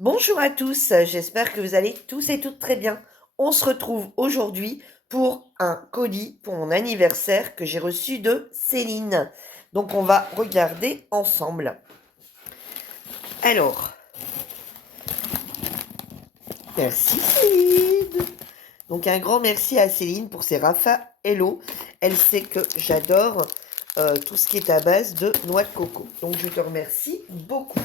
Bonjour à tous, j'espère que vous allez tous et toutes très bien. On se retrouve aujourd'hui pour un colis pour mon anniversaire que j'ai reçu de Céline. Donc on va regarder ensemble. Alors, merci Céline. Donc un grand merci à Céline pour ses Raffaello. Elle sait que j'adore tout ce qui est à base de noix de coco. Donc je te remercie beaucoup.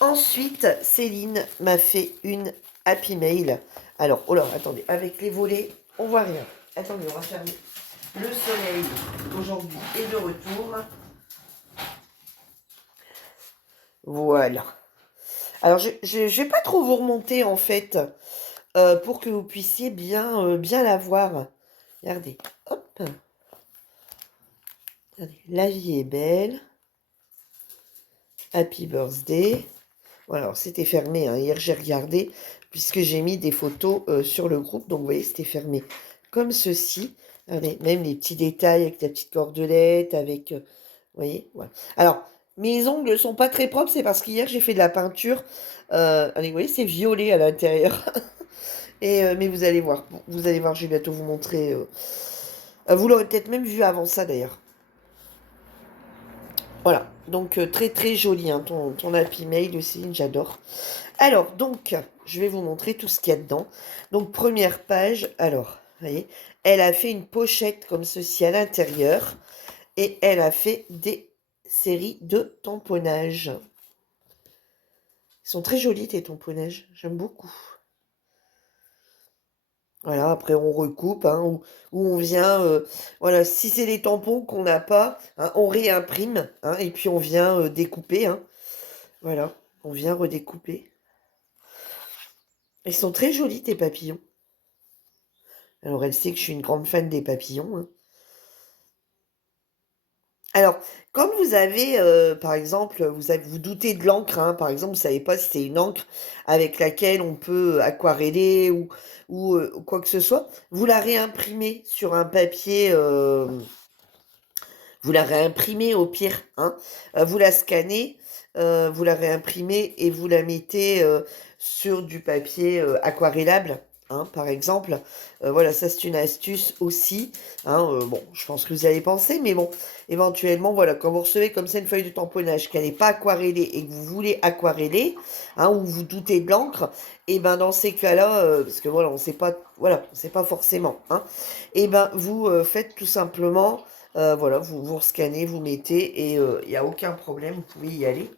Ensuite, Céline m'a fait une Happy Mail. Alors, oh là, attendez, avec les volets, on voit rien. Attendez, on va fermer. Le soleil aujourd'hui est de retour. Voilà. Alors, je vais pas trop vous remonter en fait pour que vous puissiez bien la voir. Regardez, hop. Regardez, la vie est belle. Happy birthday. Voilà, alors c'était fermé, hein. Hier, j'ai regardé, puisque j'ai mis des photos sur le groupe. Donc, vous voyez, c'était fermé comme ceci. Regardez, même les petits détails avec la petite cordelette, avec... vous voyez, voilà. Alors, mes ongles ne sont pas très propres, c'est parce qu'hier, j'ai fait de la peinture. Allez, vous voyez, c'est violet à l'intérieur. Mais vous allez voir. Bon, vous allez voir, je vais bientôt vous montrer. Vous l'aurez peut-être même vu avant ça, d'ailleurs. Voilà, donc très très joli, hein, ton Happy Mail aussi, j'adore. Alors, donc, je vais vous montrer tout ce qu'il y a dedans. Donc, première page, alors, vous voyez, elle a fait une pochette comme ceci à l'intérieur et elle a fait des séries de tamponnages. Ils sont très jolis, tes tamponnages, j'aime beaucoup. Voilà, après on recoupe, hein, ou on vient, voilà, si c'est des tampons qu'on n'a pas, hein, on réimprime, hein, et puis on vient découper, hein. Voilà, on vient redécouper. Ils sont très jolis, tes papillons. Alors, elle sait que je suis une grande fan des papillons, hein. Alors, comme vous avez, par exemple, vous doutez de l'encre, hein, par exemple, vous savez pas si c'est une encre avec laquelle on peut aquareller ou quoi que ce soit, vous la réimprimez sur un papier, vous la réimprimez au pire, hein, vous la scannez, vous la réimprimez et vous la mettez sur du papier aquarellable, hein, par exemple. Voilà, ça c'est une astuce aussi, hein, bon, je pense que vous allez penser, mais bon, éventuellement, voilà, quand vous recevez comme ça une feuille de tamponnage qu'elle n'est pas aquarellée et que vous voulez aquareller, hein, ou vous doutez de l'encre, et ben dans ces cas-là, parce que voilà, on sait pas, voilà, on sait pas forcément, hein, et ben vous faites tout simplement voilà, vous scannez, vous mettez et il n'y a aucun problème, vous pouvez y aller.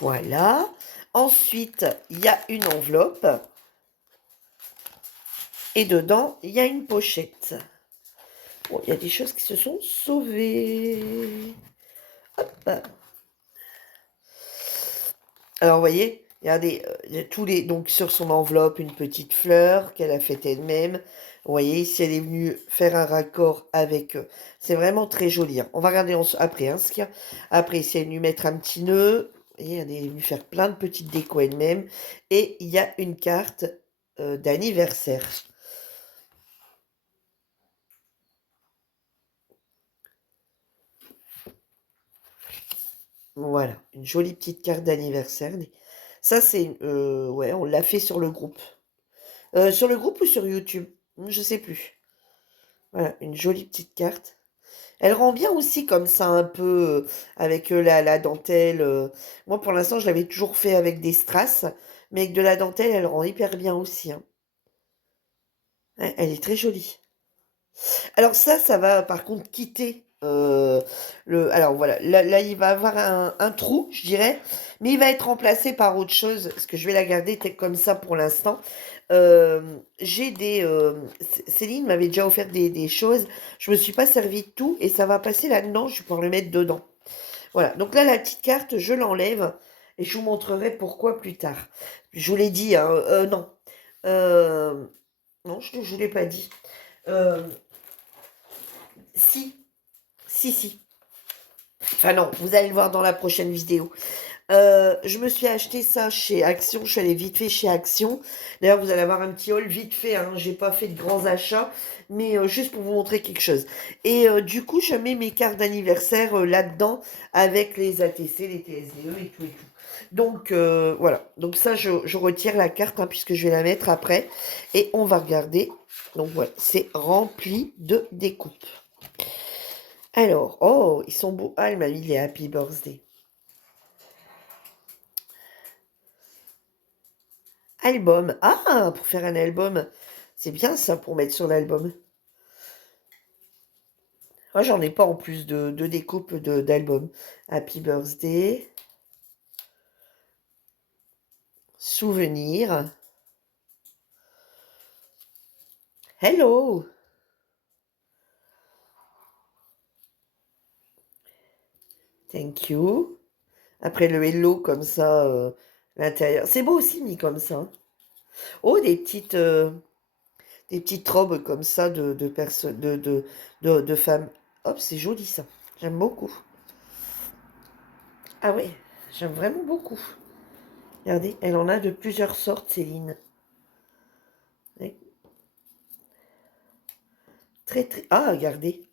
Voilà. Ensuite, il y a une enveloppe et dedans, il y a une pochette. Bon, il y a des choses qui se sont sauvées. Hop. Alors, vous voyez, regardez, il y a tous les, donc sur son enveloppe, une petite fleur qu'elle a faite elle-même. Vous voyez, ici, elle est venue faire un raccord avec... c'est vraiment très joli, hein. On va regarder après, hein, ce qu'il y a. Après, ici, elle est venue mettre un petit nœud. Et elle est venue faire plein de petites décos elle-même. Et il y a une carte d'anniversaire. Voilà, une jolie petite carte d'anniversaire. Ça, c'est... ouais, on l'a fait sur le groupe ou sur YouTube? Je sais plus. Voilà, une jolie petite carte. Elle rend bien aussi comme ça, un peu, avec la dentelle. Moi, pour l'instant, je l'avais toujours fait avec des strass, mais avec de la dentelle, elle rend hyper bien aussi, hein. Ouais, elle est très jolie. Alors ça va par contre quitter alors voilà, là, il va avoir un trou, je dirais, mais il va être remplacé par autre chose, parce que je vais la garder comme ça pour l'instant. J'ai Céline m'avait déjà offert des choses, je me suis pas servi de tout, et ça va passer là-dedans, je vais pouvoir le mettre dedans. Voilà, donc là, la petite carte, je l'enlève, et je vous montrerai pourquoi plus tard. Je vous l'ai dit, hein, non. Euh, non, je ne vous l'ai pas dit. Euh, si, si. Enfin non, vous allez le voir dans la prochaine vidéo. Je me suis acheté ça chez Action. Je suis allée vite fait chez Action. D'ailleurs, vous allez avoir un petit haul vite fait, hein. J'ai pas fait de grands achats, mais juste pour vous montrer quelque chose. Et du coup, je mets mes cartes d'anniversaire là-dedans avec les ATC, les TSDE et tout et tout. Donc voilà. Donc ça, je retire la carte hein, puisque je vais la mettre après. Et on va regarder. Donc voilà, c'est rempli de découpes. Alors, oh, ils sont beaux. Ah, elle m'a mis les Happy Birthday. Album. Ah, pour faire un album. C'est bien ça pour mettre sur l'album. Moi, j'en ai pas en plus de découpe d'album. Happy Birthday. Souvenir. Hello. Thank you. Après le hello comme ça, l'intérieur. C'est beau aussi mis comme ça, hein. Oh, des petites robes comme ça de personnes, de femmes. Hop, c'est joli ça. J'aime beaucoup. Ah ouais, j'aime vraiment beaucoup. Regardez, elle en a de plusieurs sortes, Céline. Ouais. Très, très... Ah, regardez.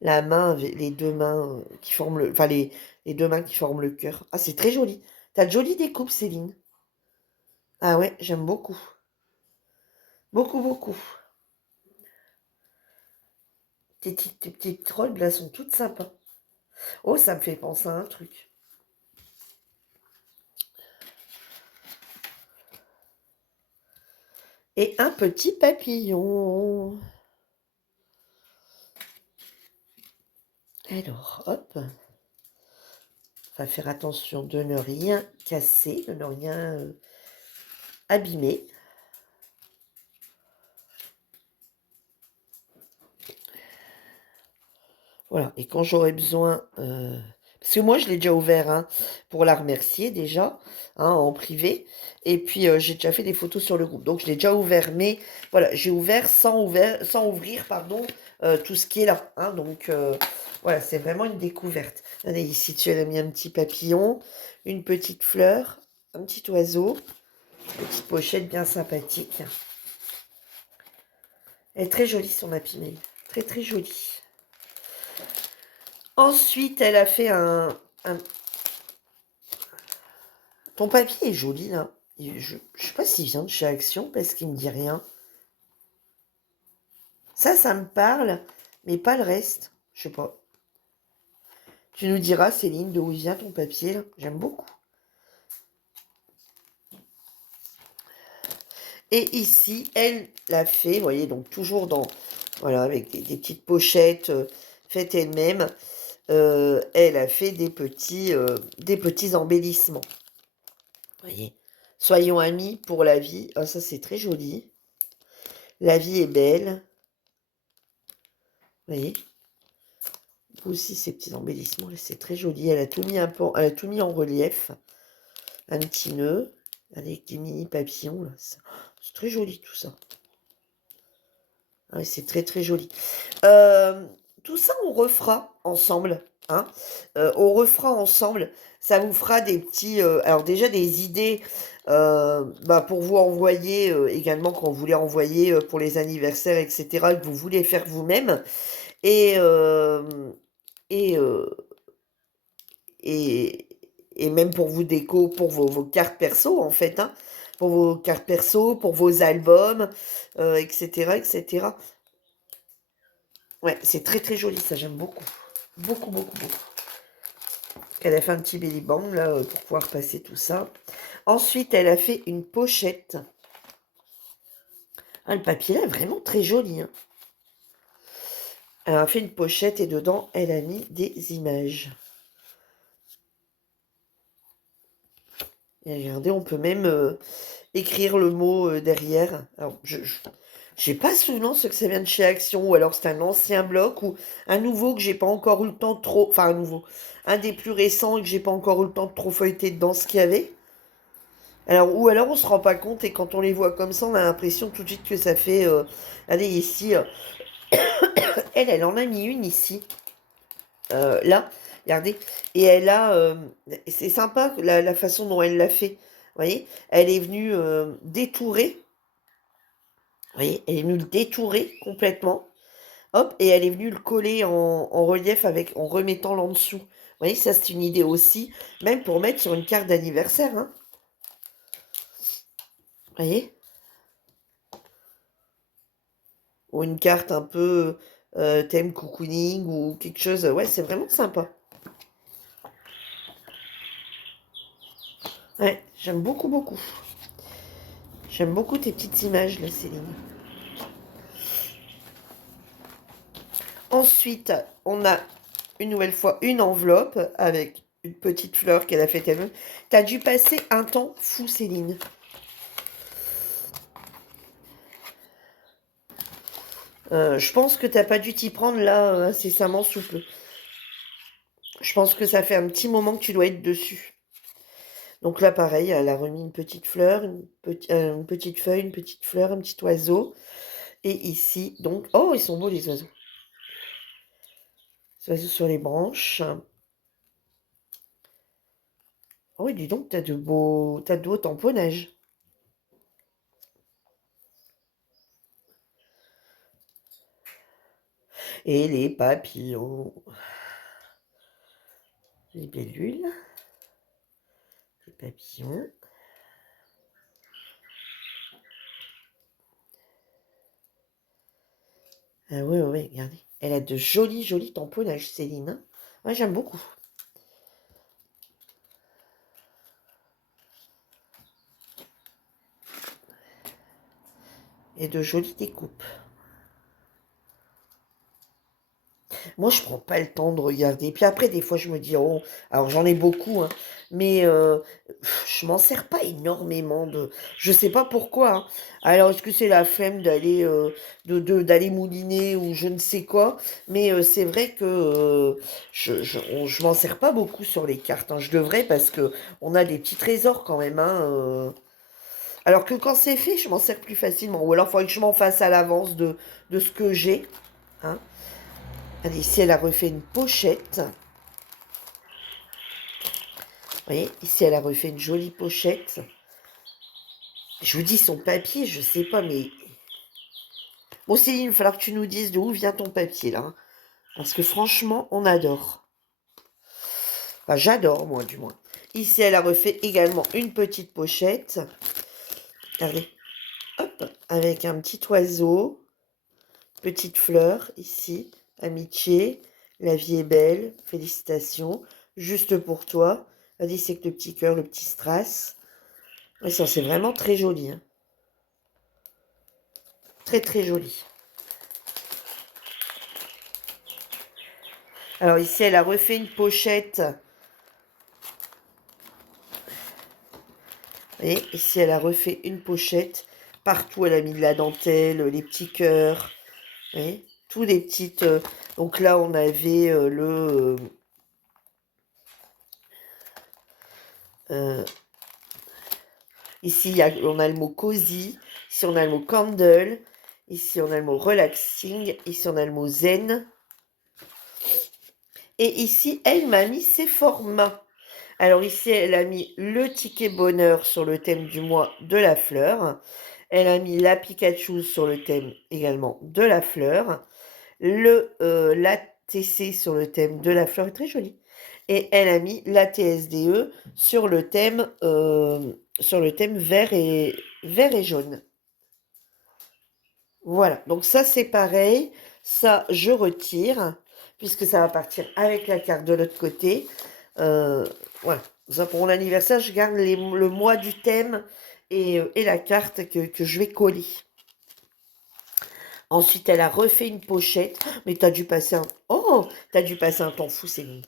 La main, les deux mains qui forment le... Enfin, les deux mains qui forment le cœur. Ah, c'est très joli. T'as de jolies découpes, Céline. Ah ouais, j'aime beaucoup. Beaucoup, beaucoup. Tes petites robes, là, sont toutes sympas. Oh, ça me fait penser à un truc. Et un petit papillon. Alors, hop. On va faire attention de ne rien casser, de ne rien abîmer. Voilà, et quand j'aurai besoin... parce que moi, je l'ai déjà ouvert hein, pour la remercier déjà, hein, en privé. Et puis, j'ai déjà fait des photos sur le groupe. Donc, je l'ai déjà ouvert. Mais voilà, j'ai ouvert sans ouvrir pardon, tout ce qui est là. Hein, donc, voilà, c'est vraiment une découverte. Regardez, ici, tu as mis un petit papillon, une petite fleur, un petit oiseau, une petite pochette bien sympathique. Elle est très jolie, son Happy Mail. Très, très jolie. Ensuite, elle a fait un... Ton papier est joli, là. Je ne sais pas s'il vient de chez Action, parce qu'il me dit rien. Ça me parle, mais pas le reste. Je sais pas. Tu nous diras, Céline, d'où il vient ton papier, là. J'aime beaucoup. Et ici, elle l'a fait, vous voyez, donc toujours dans... Voilà, avec des petites pochettes faites elle-même. Elle a fait des petits embellissements. Vous voyez. Soyons amis pour la vie. Ah, ça, c'est très joli. La vie est belle. Vous voyez. Aussi, ces petits embellissements, c'est très joli. Elle a tout mis elle a tout mis en relief. Un petit nœud avec des mini papillons. C'est très joli tout ça. Ah oui, c'est très très joli. Tout ça, on refera ensemble. Hein. On refera ensemble. Ça vous fera des petits... alors déjà, des idées pour vous envoyer également quand vous voulez envoyer pour les anniversaires, etc. que vous voulez faire vous-même. Et, et, euh, et, et même pour vous déco, pour vos cartes perso, en fait. Hein. Pour vos cartes perso, pour vos albums, etc., etc. Ouais, c'est très très joli, ça, j'aime beaucoup. Beaucoup, beaucoup, beaucoup. Elle a fait un petit belly band, là, pour pouvoir passer tout ça. Ensuite, elle a fait une pochette. Ah, le papier, là, est vraiment très joli. Hein. Elle a fait une pochette et dedans, elle a mis des images. Et regardez, on peut même écrire le mot derrière. Alors, je j'ai pas souvenance que ça vient de chez Action, ou alors c'est un ancien bloc, ou un nouveau que j'ai pas encore eu le temps de trop... Enfin, un nouveau. Un des plus récents et que j'ai pas encore eu le temps de trop feuilleter dedans ce qu'il y avait. Alors, ou alors on se rend pas compte et quand on les voit comme ça, on a l'impression tout de suite que ça fait... allez, ici, elle en a mis une ici. Là, Regardez. Et elle a... c'est sympa la façon dont elle l'a fait. Vous voyez? Elle est venue détourer. Vous voyez? Elle est venue le détourer complètement. Hop, et elle est venue le coller en relief en remettant l'en dessous. Vous voyez, ça c'est une idée aussi, même pour mettre sur une carte d'anniversaire. Hein. Vous voyez? Ou une carte un peu thème cocooning ou quelque chose. Ouais, c'est vraiment sympa. Ouais, j'aime beaucoup, beaucoup. J'aime beaucoup tes petites images là, Céline. Ensuite, on a une nouvelle fois une enveloppe avec une petite fleur qu'elle a fait elle-même. T'as dû passer un temps fou, Céline. Je pense que t'as pas dû t'y prendre là incessamment sous peu. Je pense que ça fait un petit moment que tu dois être dessus. Donc là, pareil, elle a remis une petite fleur, une petite feuille, une petite fleur, un petit oiseau. Et ici, donc... Oh, ils sont beaux les oiseaux. Les oiseaux sur les branches. Oh oui, dis donc, T'as de beaux tamponnages. Et les papillons. Les bellules. Les papillons. Ah oui, oui, oui, regardez. Elle a de jolis, jolis tamponnages, Céline. Hein. Moi, j'aime beaucoup. Et de jolies découpes. Moi, je prends pas le temps de regarder. Puis après, des fois, je me dis, oh, alors j'en ai beaucoup, hein, mais je m'en sers pas énormément de. Je sais pas pourquoi. Hein. Alors, est-ce que c'est la flemme d'aller d'aller mouliner ou je ne sais quoi? Mais c'est vrai que je m'en sers pas beaucoup sur les cartes. Hein. Je devrais parce que on a des petits trésors quand même. Hein, alors que quand c'est fait, je m'en sers plus facilement. Ou alors, il faudrait que je m'en fasse à l'avance de ce que j'ai. Hein. Allez, ici, elle a refait une pochette. Vous voyez, ici, elle a refait une jolie pochette. Je vous dis, son papier, je sais pas, mais... Bon, Céline, il va falloir que tu nous dises d'où vient ton papier, là. Hein. Parce que franchement, on adore. Enfin, j'adore, moi, du moins. Ici, elle a refait également une petite pochette. Regardez. Hop, avec un petit oiseau. Petite fleur, ici. Amitié. La vie est belle. Félicitations. Juste pour toi. Regardez, c'est que le petit cœur, le petit strass. Ouais, ça, c'est vraiment très joli. Hein. Très, très joli. Alors ici, elle a refait une pochette. Vous voyez, ici, elle a refait une pochette. Partout, elle a mis de la dentelle, les petits cœurs. Vous voyez, tous les petites... donc là, on avait euh, ici, on a le mot cosy. Ici, on a le mot candle. Ici, on a le mot relaxing. Ici, on a le mot zen. Et ici, elle m'a mis ses formats. Alors ici, elle a mis le ticket bonheur sur le thème du mois de la fleur. Elle a mis la Pikachu sur le thème également de la fleur. L'ATC sur le thème de la fleur est très joli. Et elle a mis la TSDE sur le thème vert et jaune. Voilà, donc ça c'est pareil. Ça, je retire, puisque ça va partir avec la carte de l'autre côté. Voilà, ça pour mon anniversaire, je garde le mois du thème et la carte que je vais coller. Ensuite, elle a refait une pochette. Mais t'as dû passer un... Oh, t'as dû passer un temps fou, Céline.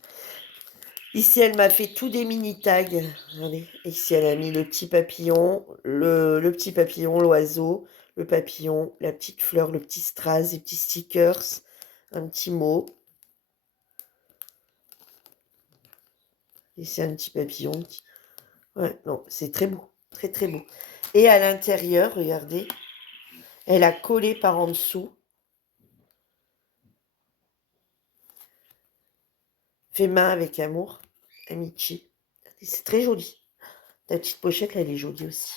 Ici, elle m'a fait tous des mini tags. Regardez. Ici, elle a mis le petit papillon, le petit papillon, l'oiseau, le papillon, la petite fleur, le petit strass, les petits stickers, un petit mot. Ici, un petit papillon. Ouais, non, c'est très beau. Très, très beau. Et à l'intérieur, regardez, elle a collé par en dessous Fait main avec amour. Amici. C'est très joli. La petite pochette, là, elle est jolie aussi.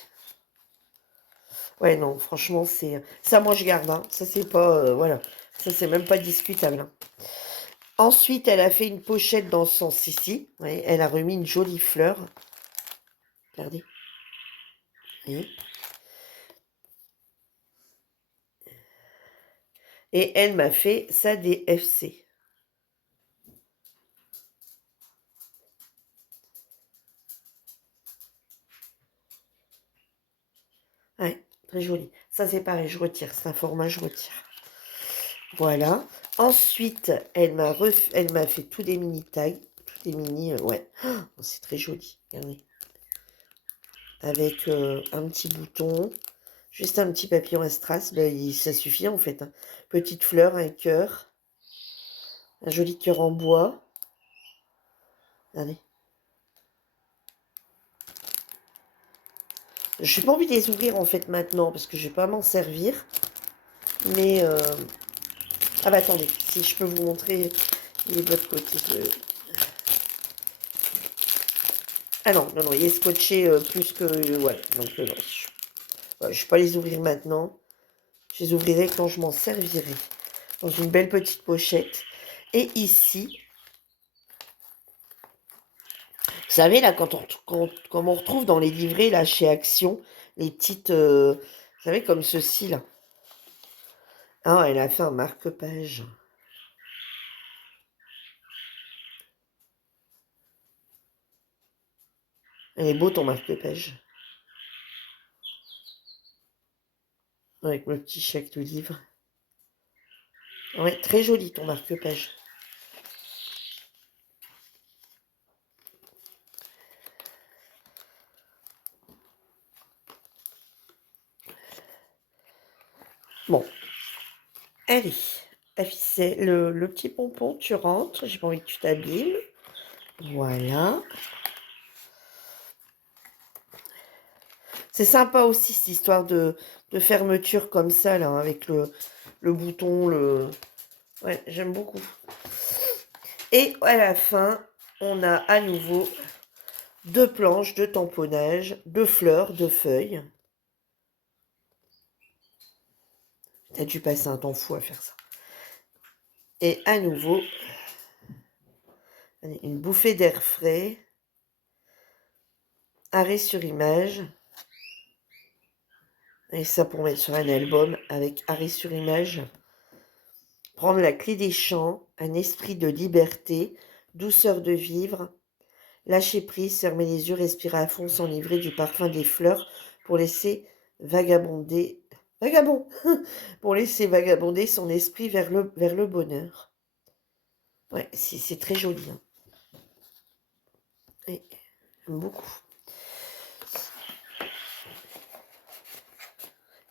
Ouais, non, franchement, c'est... Ça, moi, je garde, hein. Ça, c'est pas... voilà. Ça, c'est même pas discutable, hein. Ensuite, elle a fait une pochette dans ce sens ici. Ouais, elle a remis une jolie fleur. Regardez. Vous voyez. Et elle m'a fait sa DFC. Ouais, très joli. Ça, c'est pareil, je retire. C'est un format, je retire. Voilà. Ensuite, elle m'a fait tous des mini tags. Tous des mini... ouais. Oh, c'est très joli. Regardez. Avec un petit bouton. Juste un petit papillon à strass. Ben, ça suffit, en fait, hein. Petite fleur, un cœur. Un joli cœur en bois. Regardez. Je n'ai pas envie de les ouvrir, en fait, maintenant. Parce que je vais pas m'en servir. Mais... ah bah attendez, si je peux vous montrer, il est de l'autre côté. Ah non, non, non, il est scotché plus que... voilà, donc non, je ne vais pas les ouvrir maintenant. Je les ouvrirai quand je m'en servirai. Dans une belle petite pochette. Et ici, vous savez, là, comme on retrouve dans les livrets, là, chez Action, les petites... vous savez, comme ceci, là. Ah, elle a fait un marque-page. Elle est beau, ton marque-page. Avec le petit chèque de livre. Ouais, très joli, ton marque-page. Bon, allez, la ficelle, le petit pompon, tu rentres. J'ai pas envie que tu t'abîmes. Voilà. C'est sympa aussi, cette histoire de fermeture comme ça, là, avec le bouton, le... Ouais, j'aime beaucoup. Et à la fin, on a à nouveau deux planches de tamponnage, deux fleurs, deux feuilles. T'as dû passer un temps fou à faire ça. Et à nouveau, une bouffée d'air frais. Arrêt sur image. Et ça pour mettre sur un album avec arrêt sur image. Prendre la clé des champs, un esprit de liberté, douceur de vivre. Lâcher prise, fermer les yeux, respirer à fond, s'enivrer du parfum des fleurs pour laisser vagabonder. Vagabond pour laisser vagabonder son esprit vers le bonheur. Ouais, c'est très joli. Hein. Ouais, j'aime beaucoup.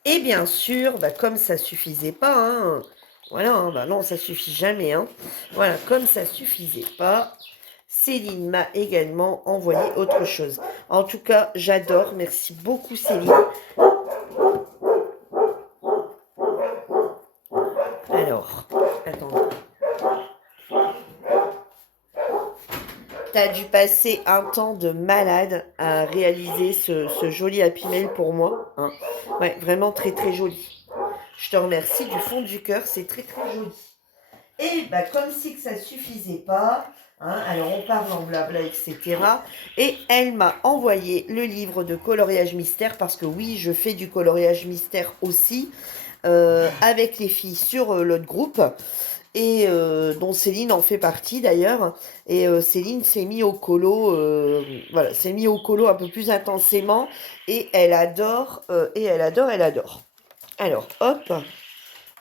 Et bien sûr, bah, comme ça suffisait pas, hein, voilà, hein, bah non, ça suffit jamais. Hein, voilà, comme ça suffisait pas, Céline m'a également envoyé autre chose. En tout cas, j'adore. Merci beaucoup, Céline. Alors, attends. T'as dû passer un temps de malade à réaliser ce joli Happy Mail pour moi. Hein. Ouais, vraiment très très joli. Je te remercie du fond du cœur, c'est très très joli. Et bah, comme si que ça suffisait pas, hein, alors on parle en blabla, etc. Et elle m'a envoyé le livre de coloriage mystère, parce que oui, je fais du coloriage mystère aussi, avec les filles sur l'autre groupe. Et dont Céline en fait partie d'ailleurs. Et Céline s'est mis au colo, voilà, s'est mis au colo un peu plus intensément. Et elle adore, elle adore. Alors, hop,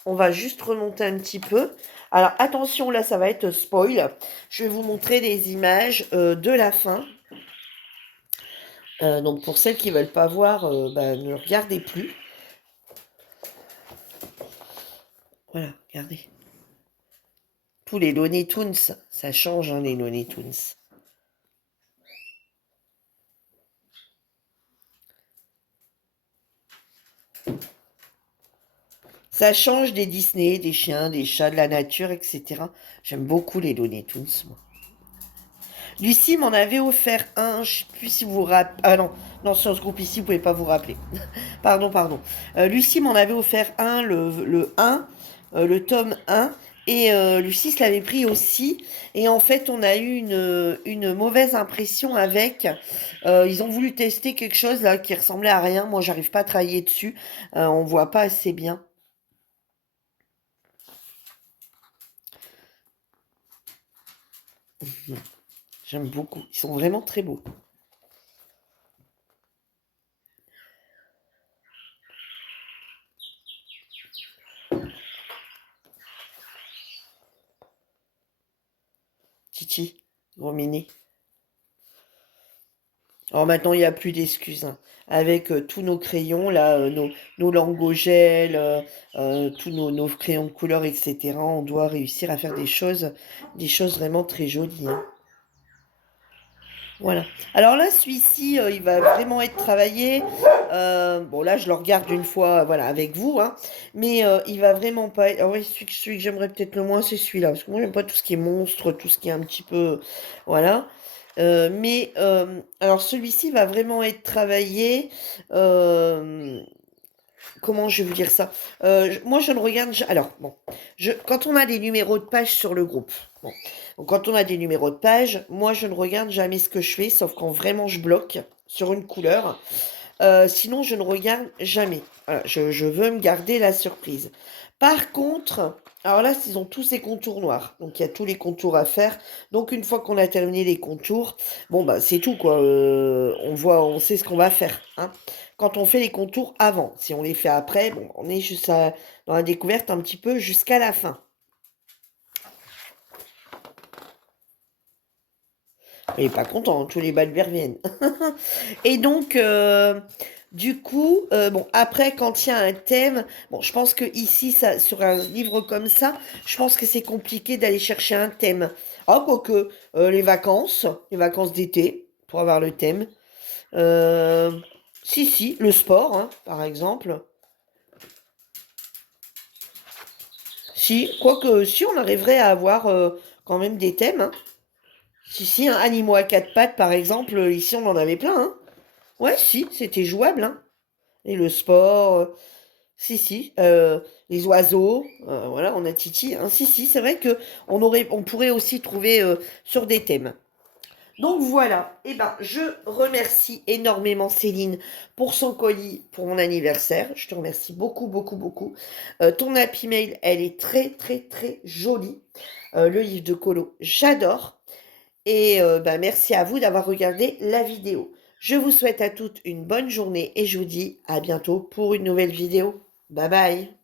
on va juste remonter un petit peu. Alors, attention, là, ça va être spoil. Je vais vous montrer des images de la fin. Donc, pour celles qui ne veulent pas voir, bah, ne regardez plus. Voilà, regardez. Tous les Looney Tunes, ça change, hein, les Looney Tunes. Ça change des Disney, des chiens, des chats, de la nature, etc. J'aime beaucoup les Looney Tunes, moi. Lucie m'en avait offert un, je sais plus si vous vous rappelez. Ah non, non, sur ce groupe ici, vous pouvez pas vous rappeler. Pardon, pardon. Lucie m'en avait offert un, le 1, le tome 1. Et Lucie se l'avait pris aussi. Et en fait, on a eu une mauvaise impression avec. Ils ont voulu tester quelque chose là qui ressemblait à rien. Moi, j'arrive pas à travailler dessus. On voit pas assez bien. J'aime beaucoup. Ils sont vraiment très beaux. Titi, gros minet. Alors maintenant, il n'y a plus d'excuses, hein. Avec tous nos crayons, là, nos langogels, tous nos crayons de couleur, etc., on doit réussir à faire des choses vraiment très jolies, hein. Voilà. Alors là, celui-ci, il va vraiment être travaillé. Bon, là, je le regarde une fois, voilà, avec vous, hein. Mais il va vraiment pas être... Ah oui, celui que j'aimerais peut-être le moins, c'est celui-là. Parce que moi, j'aime pas tout ce qui est monstre, tout ce qui est un petit peu... Voilà. Alors celui-ci va vraiment être travaillé. euh, Comment je vais vous dire ça? Moi, je ne regarde. Alors, bon, quand on a des numéros de page sur le groupe, bon, donc quand on a des numéros de page, moi, je ne regarde jamais ce que je fais, sauf quand vraiment je bloque sur une couleur. Sinon, je ne regarde jamais. Voilà, je veux me garder la surprise. Par contre, alors là, ils ont tous ces contours noirs. Donc, il y a tous les contours à faire. Donc, une fois qu'on a terminé les contours, bon, bah, c'est tout, quoi. On voit, on sait ce qu'on va faire, hein. Quand on fait les contours avant. Si on les fait après, bon, on est juste dans la découverte un petit peu jusqu'à la fin. Il n'est pas content, tous les balles viennent. Et donc, du coup, bon, après, quand il y a un thème, bon, je pense que ici, ça, sur un livre comme ça, je pense que c'est compliqué d'aller chercher un thème. Ah, quoique, les vacances d'été, pour avoir le thème. Euh, si, le sport, hein, par exemple. Si, quoique, si on arriverait à avoir quand même des thèmes, hein. Si, un animaux à quatre pattes, par exemple, ici, on en avait plein, hein. Ouais, si, c'était jouable, hein. Et le sport, les oiseaux, voilà, on a Titi, hein, si, c'est vrai que on pourrait aussi trouver sur des thèmes. Donc voilà, eh ben, je remercie énormément Céline pour son colis pour mon anniversaire. Je te remercie beaucoup, beaucoup, beaucoup. Ton Happy Mail, elle est très, très, très jolie. Le livre de Colo, j'adore. Et bah, merci à vous d'avoir regardé la vidéo. Je vous souhaite à toutes une bonne journée et je vous dis à bientôt pour une nouvelle vidéo. Bye bye.